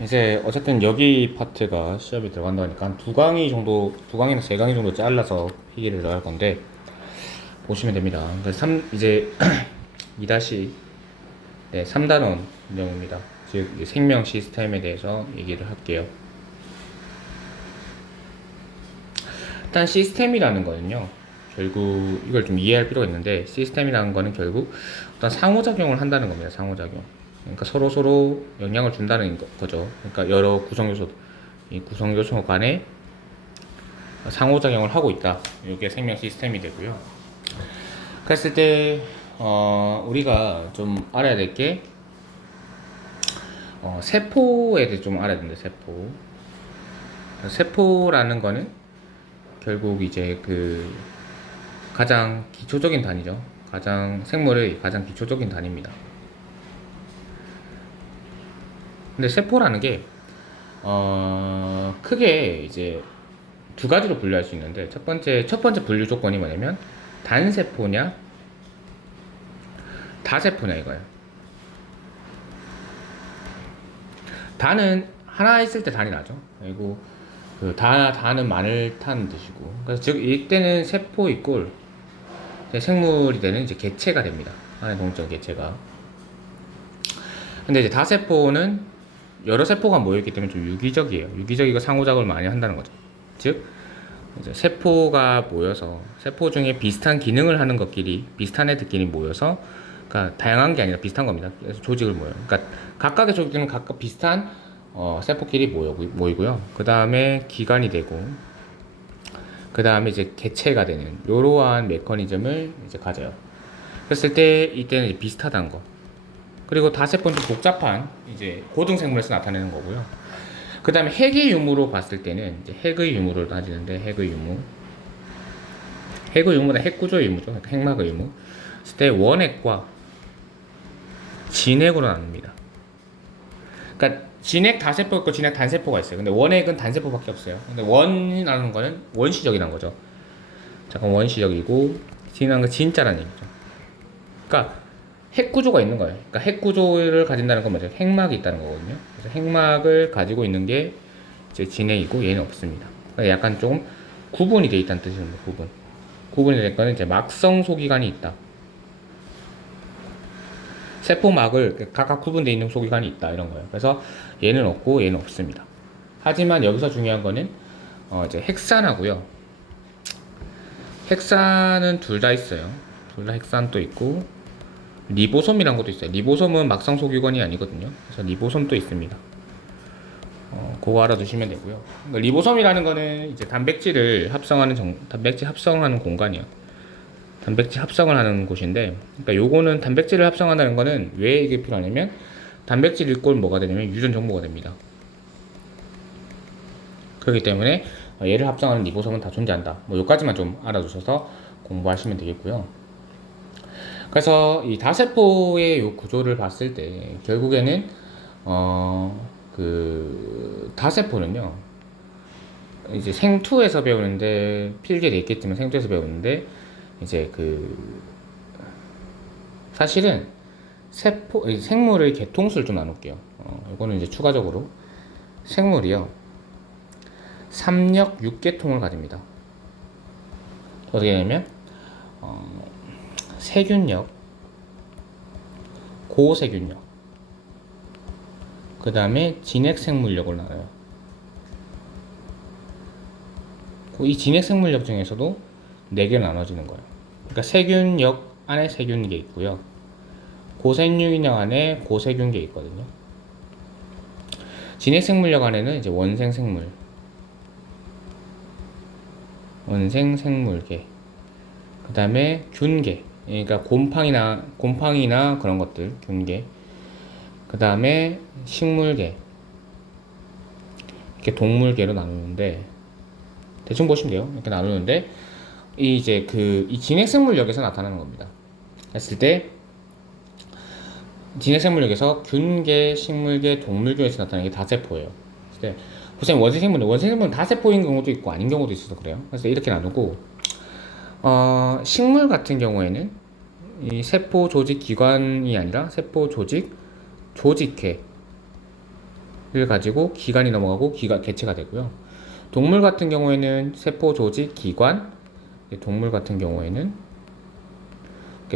이제 어쨌든 여기 파트가 시합이 들어간다 하니까 두 강의 정도, 두 강이나 세 강의 정도 잘라서 필기를 들어갈 건데 보시면 됩니다. 그래서 이제 2 네, 3단원 내용입니다. 즉 생명 시스템에 대해서 얘기를 할게요. 일단 시스템이라는 거는요, 결국 이걸 좀 이해할 필요가 있는데, 시스템이라는 거는 결국 어떤 상호작용을 한다는 겁니다. 상호작용. 그러니까 서로 영향을 준다는 거죠. 그러니까 여러 구성요소, 이 구성요소 간에 상호작용을 하고 있다. 이게 생명 시스템이 되고요. 그랬을 때 우리가 좀 알아야 될 게 세포에 대해 좀 알아야 된다. 세포라는 거는 결국 이제 그 가장 기초적인 단위죠. 생물의 가장 기초적인 단위입니다. 근데 세포라는 게 크게 이제 두 가지로 분류할 수 있는데, 첫 번째 분류 조건이 뭐냐면 단세포냐 다세포냐 이거예요. 단은 하나 있을 때 단이 나죠. 그리고 그 다는 많을 타는 뜻이고, 그래서 즉 이때는 세포 이꼴 생물이 되는 이제 개체가 됩니다. 하나의 동적 개체가. 근데 이제 다세포는 여러 세포가 모여있기 때문에 좀 유기적이에요. 유기적이고 상호작용을 많이 한다는 거죠. 즉 이제 세포가 모여서 세포 중에 비슷한 기능을 하는 것끼리, 비슷한 애들끼리 모여서, 그러니까 다양한 게 아니라 비슷한 겁니다. 그래서 조직을 모여요. 그러니까 각각의 조직은 각각 비슷한 세포끼리 모이고요. 그 다음에 기관이 되고, 그 다음에 이제 개체가 되는 이러한 메커니즘을 이제 가져요. 그랬을 때 이때는 이제 비슷하다는 거. 그리고 다세포는 좀 복잡한 이제 고등생물에서 나타내는 거고요. 그 다음에 핵의 유무로 봤을 때는 이제 핵의 유무로 따지는데, 핵의 유무는 핵구조의 유무죠. 그러니까 핵막의 유무. 그랬을 때 원핵과 진핵으로 나눕니다. 그러니까 진핵 다세포 있고 진핵 단세포가 있어요. 근데 원핵은 단세포밖에 없어요. 근데 원이라는 거는 원시적이라는 거죠. 잠깐 원시적이고, 진한 건 진짜라는 얘기죠. 그러니까 핵 구조가 있는 거예요. 그러니까 핵 구조를 가진다는 건 뭐죠? 핵막이 있다는 거거든요. 그래서 핵막을 가지고 있는 게 이제 진핵이고, 얘는 없습니다. 그러니까 약간 조금 구분이 돼 있다는 뜻입니다. 구분이 될 거는 이제 막성 소기관이 있다. 세포막을 각각 구분되어 있는 소기관이 있다, 이런 거예요. 그래서 얘는 없고 얘는 없습니다. 하지만 여기서 중요한 거는 이제 핵산하고요. 핵산은 둘 다 있어요. 둘 다 핵산도 있고, 리보솜이란 것도 있어요. 리보솜은 막상 소기관이 아니거든요. 그래서 리보솜도 있습니다. 그거 알아두시면 되고요. 그러니까 리보솜이라는 거는 이제 단백질 합성하는 공간이요. 단백질 합성을 하는 곳인데, 그러니까 요거는 단백질을 합성한다는 거는 왜 이게 필요하냐면, 단백질 일꼴 뭐가 되냐면 유전 정보가 됩니다. 그렇기 때문에 얘를 합성하는 리보솜은 다 존재한다. 뭐 요까지만 좀 알아두셔서 공부하시면 되겠고요. 그래서 이 다세포의 요 구조를 봤을 때 결국에는 그 다세포는요, 이제 생투에서 배우는데, 필기에 돼 있겠지만 생투에서 배우는데, 이제 그 사실은 생물의 개통수를 좀 나눌게요. 이거는 이제 추가적으로 생물이요, 3력 6계통을 가집니다. 어떻게 되냐면 세균력, 고세균력, 그 다음에 진핵생물력을 나눠요. 이 진핵생물력 중에서도 4개로 나눠지는 거예요. 그러니까 세균력 안에 세균계 있고요, 고생육력 안에 고세균계 있거든요. 진핵생물력 안에는 이제 원생생물계, 그 다음에 균계, 그러니까 곰팡이나 그런 것들, 균계, 그 다음에 식물계, 이렇게 동물계로 나누는데, 대충 보시면 돼요. 이렇게 나누는데, 이제 이 진핵생물력에서 나타나는 겁니다. 했을 때 진핵생물력에서 균계, 식물계, 동물계에서 나타나는 게 다세포예요. 그래서 보세요, 원생생물은 다세포인 경우도 있고 아닌 경우도 있어서 그래요. 그래서 이렇게 나누고, 식물 같은 경우에는 이 세포 조직 기관이 아니라 세포 조직계, 가지고 기관이 넘어가고 개체가 되고요. 동물 같은 경우에는 세포, 조직, 기관. 동물 같은 경우에는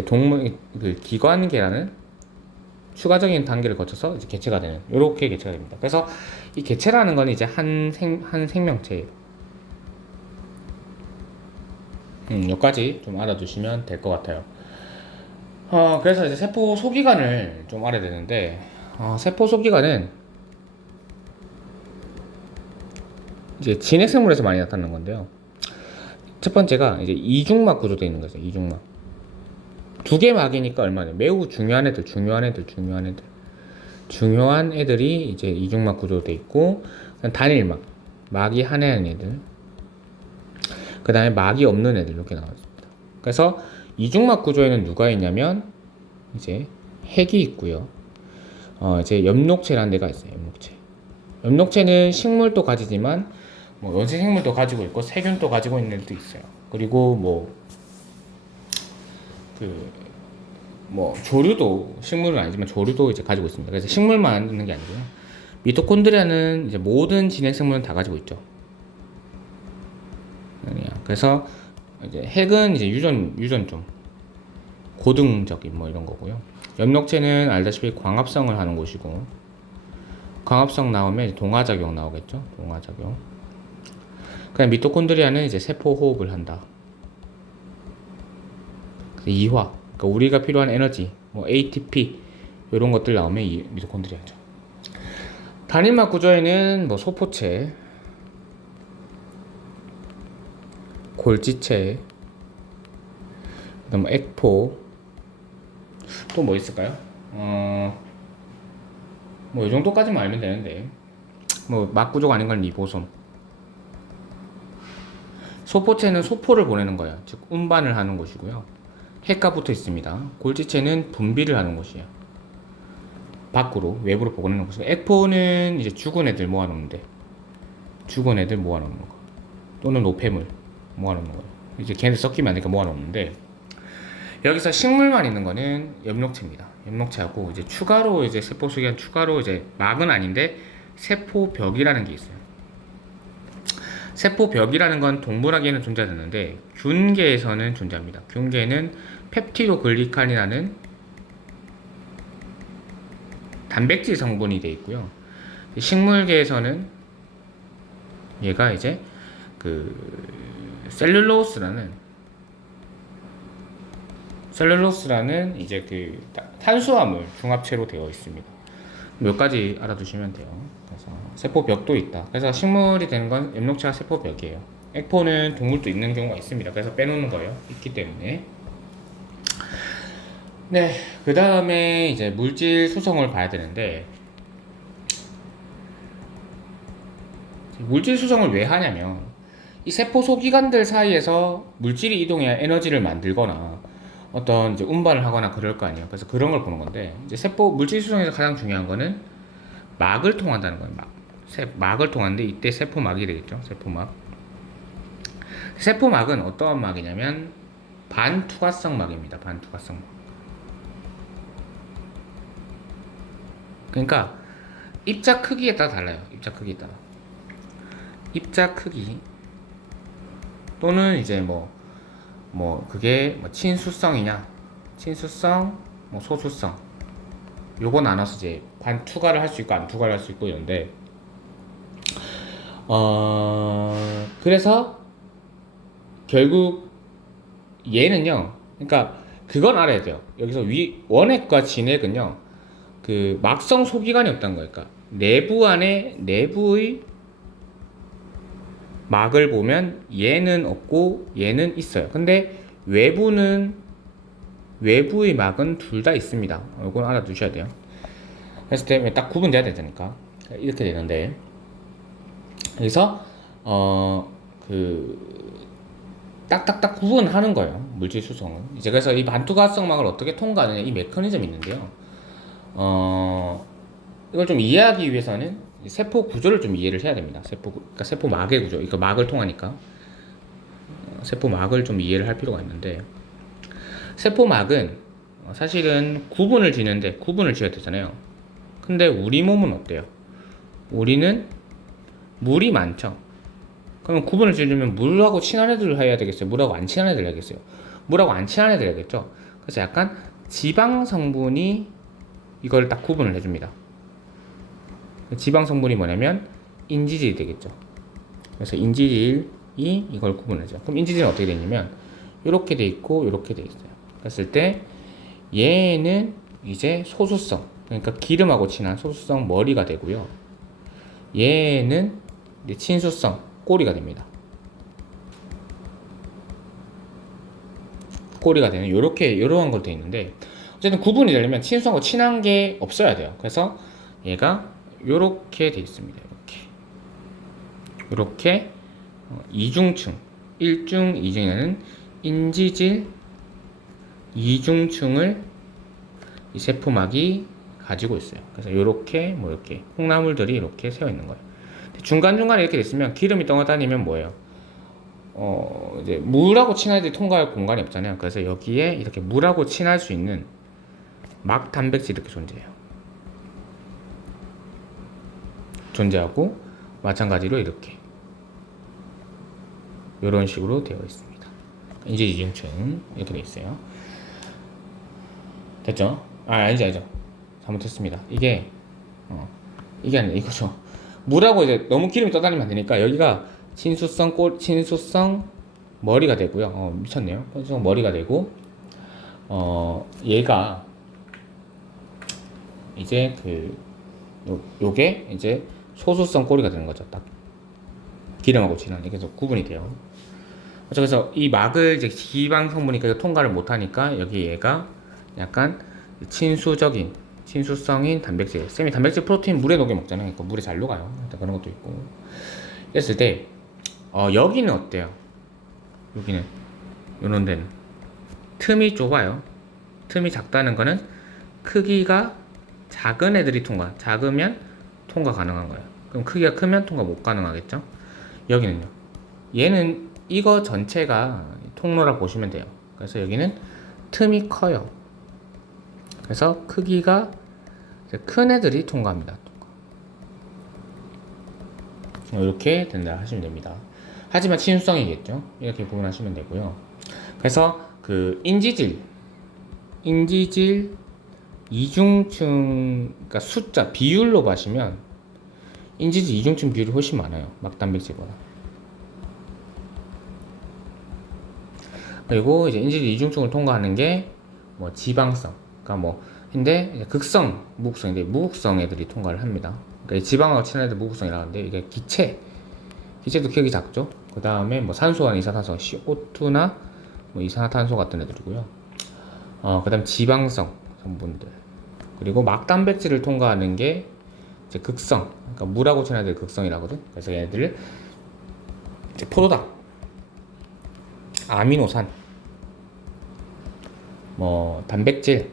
동물 그 기관계라는 추가적인 단계를 거쳐서 이제 개체가 되는, 이렇게 개체가 됩니다. 그래서 이 개체라는 건 이제 한 생명체예요. 여기까지 좀 알아두시면 될 것 같아요. 그래서 이제 세포 소기관을 좀 알아야 되는데, 세포 소기관은 이제 진핵생물에서 많이 나타나는 건데요. 첫 번째가 이제 이중막 구조되어 있는 거죠. 이중막. 두 개 막이니까 얼마나 매우 중요한 애들이 이제 이중막 구조되어 있고, 단일막, 막이 하나인 애들, 그 다음에 막이 없는 애들, 이렇게 나와있습니다. 그래서 이중막 구조에는 누가 있냐면 이제 핵이 있고요. 이제 엽록체라는 데가 있어요. 엽록체는 식물도 가지지만 뭐 연생 생물도 가지고 있고 세균도 가지고 있는 애들도 있어요. 그리고 조류도, 식물은 아니지만 조류도 이제 가지고 있습니다. 그래서 식물만 있는 게 아니고요. 미토콘드리아는 이제 모든 진핵생물은 다 가지고 있죠. 그래서 이제 핵은 이제 유전 좀 고등적인 뭐 이런 거고요. 엽록체는 알다시피 광합성을 하는 곳이고, 광합성 나오면 동화작용 나오겠죠. 동화작용. 그냥 미토콘드리아는 이제 세포 호흡을 한다. 이화, 그러니까 우리가 필요한 에너지, 뭐 ATP 이런 것들 나오면 이 미토콘드리아죠. 단일막 구조에는 뭐 소포체, 골지체, 그다음 액포, 또 뭐 있을까요? 뭐 이 정도까지만 알면 되는데, 뭐 막 구조가 아닌 건 리보솜. 소포체는 소포를 보내는 거예요. 즉 운반을 하는 곳이고요. 핵과 붙어 있습니다. 골지체는 분비를 하는 곳이에요. 밖으로, 외부로 보내는 곳이고, 액포는 이제 죽은 애들 모아놓는 거, 또는 노폐물 모아놓는 거예요. 이제 걔네들 섞이면 안 되니까 모아놓는데, 여기서 식물만 있는 거는 엽록체입니다. 엽록체하고 이제 추가로 이제 세포 속에 추가로 이제 막은 아닌데 세포벽이라는 게 있어요. 세포벽이라는 건 동물학에는 존재하는데 균계에서는 존재합니다. 균계에는 펩티도글리칸이라는 단백질 성분이 되어 있고요. 식물계에서는 얘가 이제 그 셀룰로스라는 이제 그 탄수화물 중합체로 되어 있습니다. 몇 가지 알아두시면 돼요. 그래서 세포벽도 있다. 그래서 식물이 되는 건 엽록체가 세포벽이에요. 액포는 동물도 있는 경우가 있습니다. 그래서 빼놓는 거예요. 있기 때문에. 네, 그 다음에 이제 물질 수성을 봐야 되는데, 물질 수성을 왜 하냐면 이 세포 소기관들 사이에서 물질이 이동해야 에너지를 만들거나 어떤 이제 운반을 하거나 그럴 거 아니에요. 그래서 그런 걸 보는 건데, 이제 세포 물질 수성에서 가장 중요한 거는 막을 통한다는 거예요. 막을 통하는데 이때 세포막이 되겠죠. 세포막은 어떠한 막이냐면 반투과성 막입니다. 반투과성 막. 그러니까 입자 크기에 따라 달라요. 입자 크기 또는 이제 그게 친수성이냐, 뭐 소수성, 요거 나눠서 이제 반투과를 할 수 있고 안 투과를 할 수 있고 이런데, 그래서 결국 얘는요, 그러니까 그건 알아야 돼요. 여기서 원핵과 진핵은요, 그 막성 소기관이 없다는 거예요. 그러니까 내부의 막을 보면 얘는 없고 얘는 있어요. 근데 외부의 막은 둘 다 있습니다. 이건 알아두셔야 돼요. 그랬을 때 딱 구분돼야 되니까 이렇게 되는데, 여기서 딱딱딱 구분하는 거예요. 물질 수성은. 이제 그래서 이 반투과성 막을 어떻게 통과하느냐, 이 메커니즘이 있는데요. 이걸 좀 이해하기 위해서는 세포 구조를 좀 이해를 해야 됩니다. 그러니까 세포막의 구조, 그러니까 막을 통하니까 세포막을 좀 이해를 할 필요가 있는데, 세포막은 사실은 구분을 지어야 되잖아요. 근데 우리 몸은 어때요? 우리는 물이 많죠. 그러면 구분을 지으려면 물하고 친한 애들을 해야 되겠어요? 물하고 안 친한 애들을 해야겠어요? 물하고 안 친한 애들 해야겠죠? 그래서 약간 지방 성분이 이걸 딱 구분을 해줍니다. 지방 성분이 뭐냐면 인지질이 되겠죠. 그래서 인지질이 이걸 구분하죠. 그럼 인지질은 어떻게 되냐면 이렇게 돼 있고 이렇게 돼 있어요. 그랬을 때 얘는 이제 소수성, 그러니까 기름하고 친한 소수성 머리가 되고요. 얘는 이제 친수성 꼬리가 됩니다. 꼬리가 되는 요러한 걸 돼 있는데 어쨌든 구분이 되려면 친수성하고 친한 게 없어야 돼요. 그래서 얘가 요렇게 돼 있습니다. 이렇게 이중층 1중, 2중에는 인지질 이중층을 이 세포막이 가지고 있어요. 그래서 이렇게 뭐 이렇게 콩나물들이 이렇게 세워 있는 거예요. 중간중간에 이렇게 됐으면 기름이 떠다니면 뭐예요? 이제 물하고 친한 애들이 통과할 공간이 없잖아요. 그래서 여기에 이렇게 물하고 친할 수 있는 막 단백질이 이렇게 존재하고 마찬가지로 이렇게 이런 식으로 되어 있습니다. 인지 이중층 이렇게 되어 있어요. 됐죠? 아니죠. 잘못했습니다. 이게 아니라 이거죠. 물하고 이제 너무 기름이 떠다니면 안 되니까 여기가 친수성 머리가 되고요. 미쳤네요. 친수성 머리가 되고 얘가 이제 요게 이제 소수성 꼬리가 되는 거죠. 딱 기름하고 친한 이게 구분이 돼요. 그래서 이 막을 이제 지방 성분이니까 통과를 못 하니까 여기 얘가 약간 친수성인 단백질. 쌤이 단백질 프로테인 물에 녹여 먹잖아요. 그러니까 물에 잘 녹아요. 그런 것도 있고. 그랬을 때 여기는 어때요? 여기는 요런 데는 틈이 좁아요. 틈이 작다는 거는 크기가 작은 애들이 작으면 통과 가능한 거예요. 그럼 크기가 크면 통과 못 가능하겠죠? 여기는요. 얘는 이거 전체가 통로라 보시면 돼요. 그래서 여기는 틈이 커요. 그래서 크기가 큰 애들이 통과합니다. 이렇게 된다 하시면 됩니다. 하지만 친수성이겠죠. 이렇게 구분하시면 되고요. 그래서 그 인지질 이중층, 그러니까 숫자 비율로 봐시면 인지질 이중층 비율이 훨씬 많아요. 막단백질보다. 그리고 이제 인지질 이중층을 통과하는 게 뭐 지방성, 그러니까 뭐 근데 극성, 무극성인데 무극성 애들이 통과를 합니다. 그러니까 지방하고 친한 애들 무극성이라고 하는데 이게 기체도 크기 작죠. 그 다음에 뭐 산소와 이산화탄소, CO2나 뭐 이산화탄소 같은 애들이고요. 그 다음 지방성 성분들, 그리고 막단백질을 통과하는 게 이제 극성, 그러니까 물하고 친한 애들 극성이라거든. 그래서 얘네들을 이제 포도당, 아미노산, 뭐 단백질,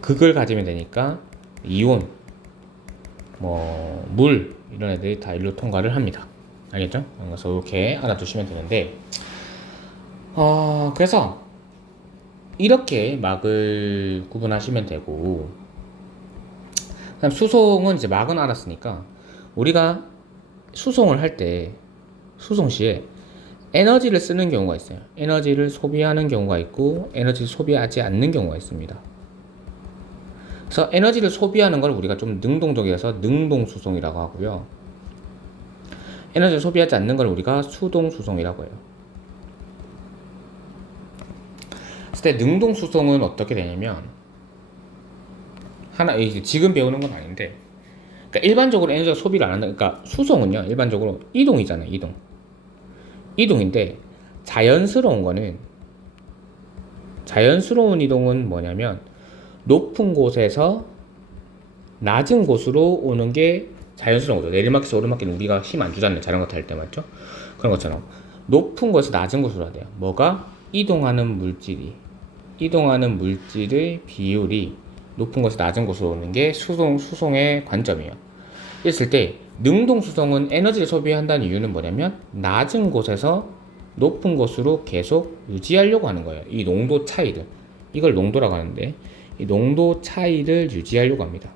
극을 가지면 되니까 이온, 뭐 물 이런 애들이 다 일로 통과를 합니다. 알겠죠? 그래서 이렇게 알아두시면 되는데, 그래서 이렇게 막을 구분하시면 되고, 그다음 수송은 이제 막은 알았으니까 우리가 수송을 할 때 수송 시에 에너지를 쓰는 경우가 있어요. 에너지를 소비하는 경우가 있고 에너지를 소비하지 않는 경우가 있습니다. 그래서 에너지를 소비하는 걸 우리가 좀 능동적이어서 능동수송이라고 하고요. 에너지를 소비하지 않는 걸 우리가 수동수송이라고 해요. 그때 능동수송은 어떻게 되냐면 이제 지금 배우는 건 아닌데, 그러니까 일반적으로 에너지가 소비를 안 한다. 그러니까 수송은요, 일반적으로 이동이잖아요. 이동인데 자연스러운 이동은 뭐냐면 높은 곳에서 낮은 곳으로 오는 게 자연스러운 거죠. 내리막에서 오르막길은 우리가 힘 안 주잖아요. 자전거 탈 때 맞죠? 그런 것처럼 높은 곳에서 낮은 곳으로 해야 돼요. 뭐가? 이동하는 물질의 비율이 높은 곳에서 낮은 곳으로 오는 게 수송의 관점이에요. 이랬을 때 능동수송은 에너지를 소비한다는 이유는 뭐냐면 낮은 곳에서 높은 곳으로 계속 유지하려고 하는 거예요. 이 농도 차이를, 이걸 농도라고 하는데 이 농도 차이를 유지하려고 합니다.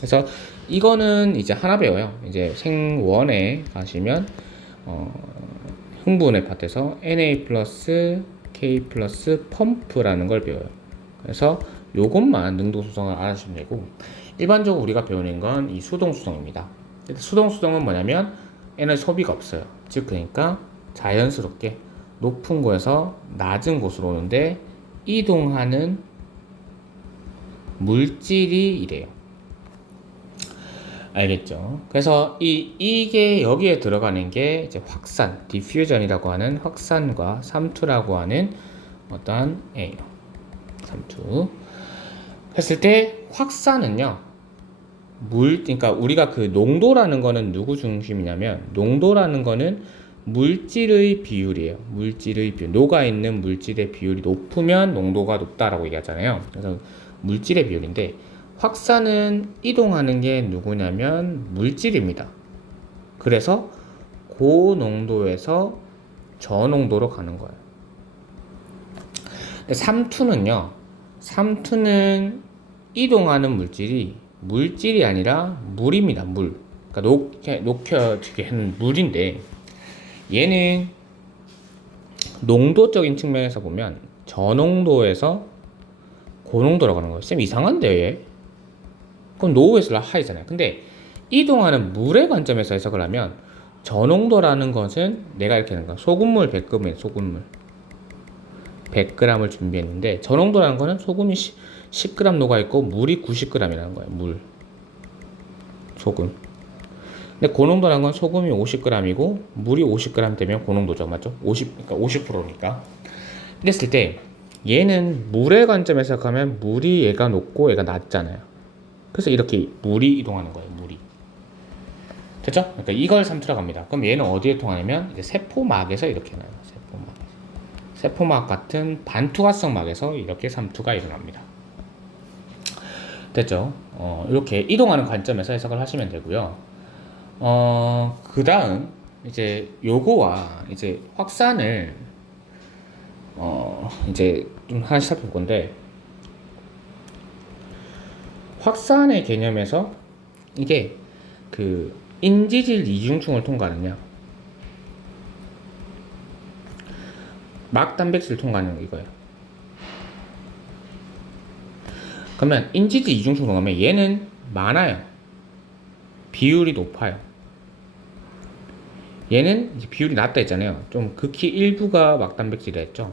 그래서 이거는 이제 하나 배워요. 이제 생원에 가시면 흥분의 파트에서 Na 플러스 K 플러스 펌프라는 걸 배워요. 그래서 요것만 능동 수성을 알아주시면 되고, 일반적으로 우리가 배우는 건 이 수동 수성입니다. 수동 수성은 뭐냐면 에너지 소비가 없어요. 즉 그러니까 자연스럽게 높은 곳에서 낮은 곳으로 오는데 이동하는 물질이 이래요. 알겠죠? 그래서 이게 여기에 들어가는 게 이제 확산, 디퓨전이라고 하는 확산과 삼투라고 하는 어떤 A요. 삼투. 했을 때 확산은요, 그러니까 우리가 그 농도라는 거는 누구 중심이냐면, 농도라는 거는 물질의 비율이에요. 물질의 비율. 녹아있는 물질의 비율이 높으면 농도가 높다라고 얘기하잖아요. 그래서 물질의 비율인데, 확산은 이동하는 게 누구냐면 물질입니다. 그래서 고농도에서 저농도로 가는 거예요. 삼투는요, 삼투는 이동하는 물질이 아니라 물입니다. 물. 그러니까 녹여지게 하는 물인데, 얘는 농도적인 측면에서 보면 저농도에서 고농도라고 하는 거예요. 쌤 이상한데요, 얘? 그럼 로우에서 하이잖아요. 근데 이동하는 물의 관점에서 해석을 하면 저농도라는 것은 내가 이렇게 하는 거야. 소금물 100g에 소금물 100g을 준비했는데, 저농도라는 거는 소금이 10g 녹아있고 물이 90g이라는 거예요. 소금. 근데 고농도라는 건 소금이 50g이고 물이 50g 되면 고농도죠. 맞죠? 50, 그러니까 50%니까. 이랬을 때 얘는 물의 관점에서 가면 물이 얘가 높고 얘가 낮잖아요. 그래서 이렇게 물이 이동하는 거예요. 물이. 됐죠? 그러니까 이걸 삼투라고 합니다. 그럼 얘는 어디에 통하냐면 이제 세포막에서 이렇게 나요. 세포막 같은 반투과성 막에서 이렇게 삼투가 일어납니다. 됐죠? 이렇게 이동하는 관점에서 해석을 하시면 되고요. 그 다음 이제 요거와 이제 확산을 이제 좀 하나씩 살펴볼 건데, 확산의 개념에서 이게 그 인지질 이중충을 통과하느냐, 막 단백질을 통과하는 이거예요. 그러면 인지질 이중충 통과하면 얘는 많아요. 비율이 높아요. 얘는 이제 비율이 낮다 했잖아요. 좀 극히 일부가 막 단백질이라 했죠.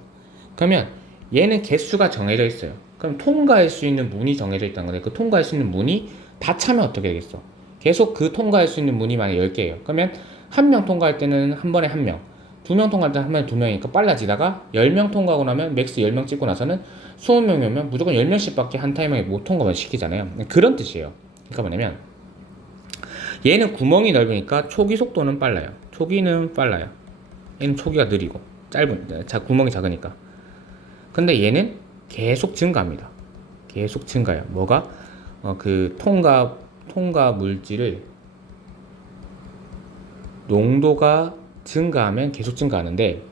그러면 얘는 개수가 정해져 있어요. 그럼 통과할 수 있는 문이 정해져 있다는 건데, 그 통과할 수 있는 문이 다 차면 어떻게 되겠어? 계속 그 통과할 수 있는 문이 만약 10개예요. 그러면 한 명 통과할 때는 한 번에 한 명, 두 명 통과할 때는 한 번에 두 명이니까 빨라지다가 10명 통과하고 나면 맥스 10명 찍고 나서는 20명이면 무조건 10명씩밖에 한 타이밍에 못 통과만 시키잖아요. 그런 뜻이에요. 그러니까 뭐냐면 얘는 구멍이 넓으니까 초기 속도는 빨라요. 초기는 빨라요. 얘는 초기가 느리고 구멍이 작으니까. 근데 얘는 계속 증가합니다. 계속 증가해요. 뭐가? 그 통과 물질을 농도가 증가하면 계속 증가하는데,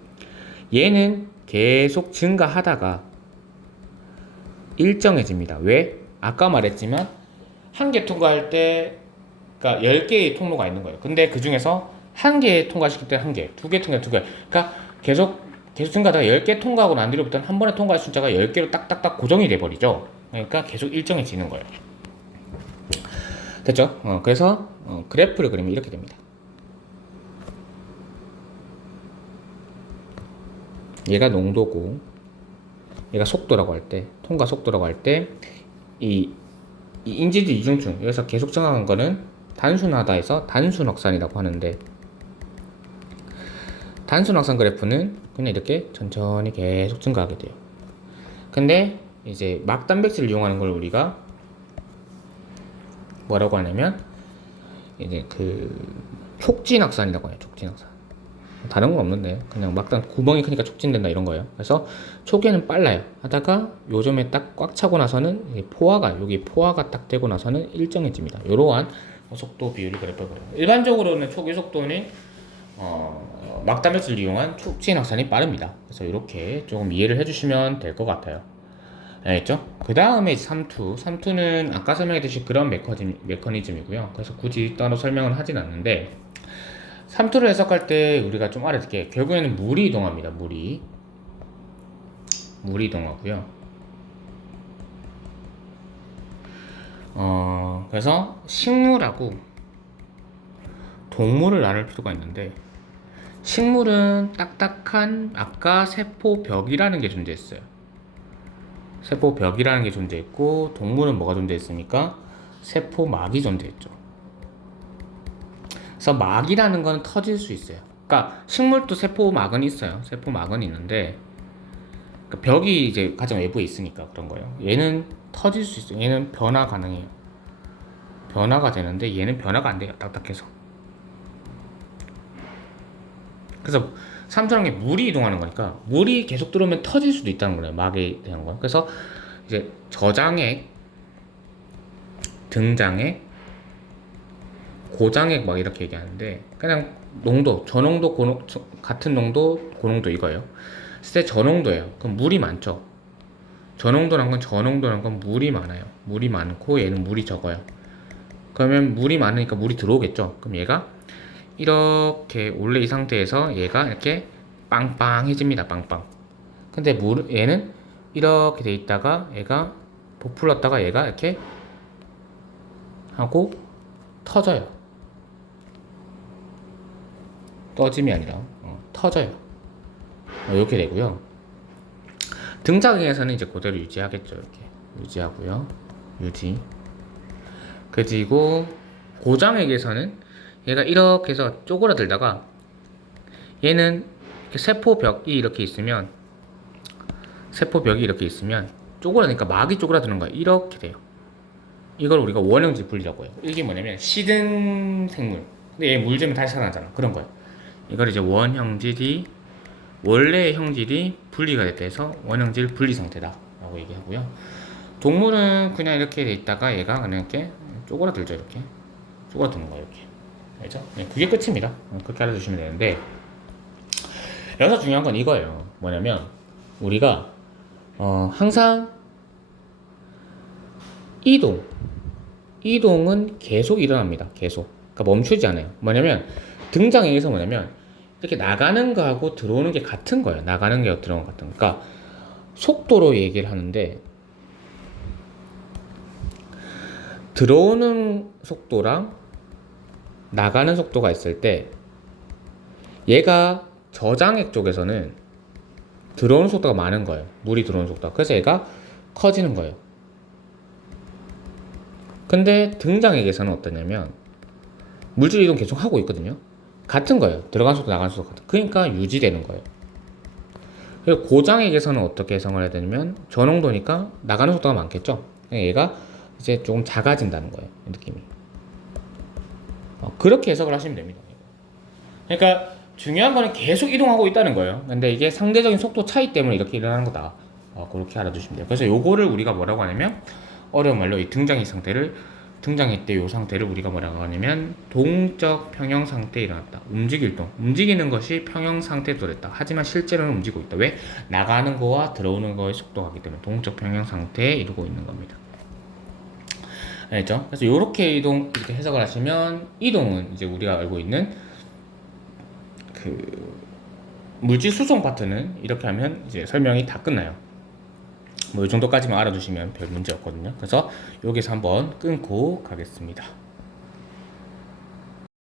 얘는 계속 증가하다가 일정해집니다. 왜? 아까 말했지만 한 개 통과할 때, 그러니까 10개의 통로가 있는 거예요. 근데 그 중에서 한 개 통과시킬 때 한 개, 두 개 통과 두 개. 그러니까 계속 증가하다가 10개 통과하고 난 뒤로부터는 한 번에 통과할 숫자가 10개로 딱딱딱 고정이 돼 버리죠. 그러니까 계속 일정해지는 거예요. 됐죠? 그래서 그래프를 그리면 이렇게 됩니다. 얘가 농도고 얘가 속도라고 할 때, 통과 속도라고 할 때, 이 인지질 이중충, 여기서 계속 증가한 거는 단순하다 해서 단순 확산이라고 하는데, 단순 확산 그래프는 그냥 이렇게 천천히 계속 증가하게 돼요. 근데 이제 막 단백질을 이용하는 걸 우리가 뭐라고 하냐면 이제 그 촉진 확산이라고 해요. 촉진 확산. 다른 건 없는데 그냥 막단 구멍이 크니까 촉진된다 이런 거예요. 그래서 초기에는 빨라요. 하다가 요점에 딱 꽉 차고 나서는 여기 포화가 딱 되고 나서는 일정해집니다. 이러한 속도 비율이 그래프가 그래요. 일반적으로는 초기 속도는 막 단백질을 이용한 촉진 확산이 빠릅니다. 그래서 이렇게 조금 이해를 해주시면 될 것 같아요. 알겠죠? 그 다음에 삼투. 삼투는 아까 설명했듯이 그런 메커니즘이고요. 그래서 굳이 따로 설명을 하진 않는데, 삼투를 해석할 때 우리가 좀 알아야 될 게, 결국에는 물이 이동합니다. 물이 이동하고요. 그래서 식물하고 동물을 나눌 필요가 있는데, 식물은 딱딱한 아까 세포벽이라는 게 존재했어요. 세포벽이라는 게 존재했고, 동물은 뭐가 존재했습니까? 세포막이 존재했죠. 그래서 막이라는 건 터질 수 있어요. 그러니까 식물도 세포막은 있어요. 세포막은 있는데, 그 벽이 이제 가장 외부에 있으니까 그런 거예요. 얘는 터질 수 있어요. 얘는 변화 가능해요. 변화가 되는데 얘는 변화가 안 돼요. 딱딱해서. 그래서 삼투라는 게 물이 이동하는 거니까 물이 계속 들어오면 터질 수도 있다는 거예요. 막에 대한 거. 그래서 이제 저장액, 등장액, 고장액 막 이렇게 얘기하는데, 그냥 농도, 저농도, 같은 농도, 고농도 이거예요. 그때 저농도예요. 그럼 물이 많죠. 저농도란 건 물이 많아요. 물이 많고 얘는 물이 적어요. 그러면 물이 많으니까 물이 들어오겠죠. 그럼 얘가 이렇게 원래 이 상태에서 얘가 이렇게 빵빵해집니다. 빵빵. 근데 얘는 이렇게 돼 있다가 얘가 부풀렀다가 얘가 이렇게 하고 터져요. 떠짐이 아니라 터져요. 이렇게 되고요. 등장에서는 이제 그대로 유지하겠죠. 이렇게 유지하고요. 유지. 그리고 고장액에서는 얘가 이렇게 해서 쪼그라들다가 얘는 세포벽이 이렇게 있으면 쪼그라드니까 막이 쪼그라드는 거예요. 이렇게 돼요. 이걸 우리가 원형질 분리라고 해요. 이게 뭐냐면 시든 생물. 근데 얘 물 주면 다시 살아나잖아. 그런 거예요. 이걸 이제 원래의 형질이 분리가 됐다 해서 원형질 분리 상태다 라고 얘기하고요. 동물은 그냥 이렇게 돼 있다가 얘가 그냥 이렇게 쪼그라들죠. 이렇게 쪼그라드는 거예요. 이렇게. 알죠? 네, 그게 끝입니다. 그렇게 알아주시면 되는데, 여기서 중요한 건 이거예요. 뭐냐면 우리가 항상 이동은 계속 일어납니다. 계속. 그러니까 멈추지 않아요. 뭐냐면 등장행위에서 뭐냐면 이렇게 나가는 거하고 들어오는 게 같은 거예요. 나가는 게 들어오는 거 같은 거. 그러니까 속도로 얘기를 하는데, 들어오는 속도랑 나가는 속도가 있을 때 얘가 저장액 쪽에서는 들어오는 속도가 많은 거예요. 물이 들어오는 속도가. 그래서 얘가 커지는 거예요. 근데 등장액에서는 어떠냐면 물질 이동 계속 하고 있거든요. 같은 거예요. 들어가는 속도 나가는 속도 같은. 그러니까 유지되는 거예요. 그리고 고장액에서는 어떻게 해석을 해야 되냐면 저농도니까 나가는 속도가 많겠죠. 얘가 이제 조금 작아진다는 거예요. 느낌이. 그렇게 해석을 하시면 됩니다. 그러니까 중요한 거는 계속 이동하고 있다는 거예요. 근데 이게 상대적인 속도 차이 때문에 이렇게 일어나는 거다. 그렇게 알아두시면 돼요. 그래서 요거를 우리가 뭐라고 하냐면, 어려운 말로 이 등장의 때 요 상태를 우리가 뭐라고 하냐면 동적 평형 상태에 일어났다. 움직이는 것이 평형 상태에 도달했다. 하지만 실제로는 움직이고 있다. 왜? 나가는 거와 들어오는 거의 속도가 같기 때문에 동적 평형 상태에 이루고 있는 겁니다. 알겠죠? 그래서 이렇게 해석을 하시면, 이동은 이제 우리가 알고 있는 그 물질 수송 파트는 이렇게 하면 이제 설명이 다 끝나요. 뭐 이 정도까지만 알아두시면 별 문제 없거든요. 그래서 여기서 한번 끊고 가겠습니다.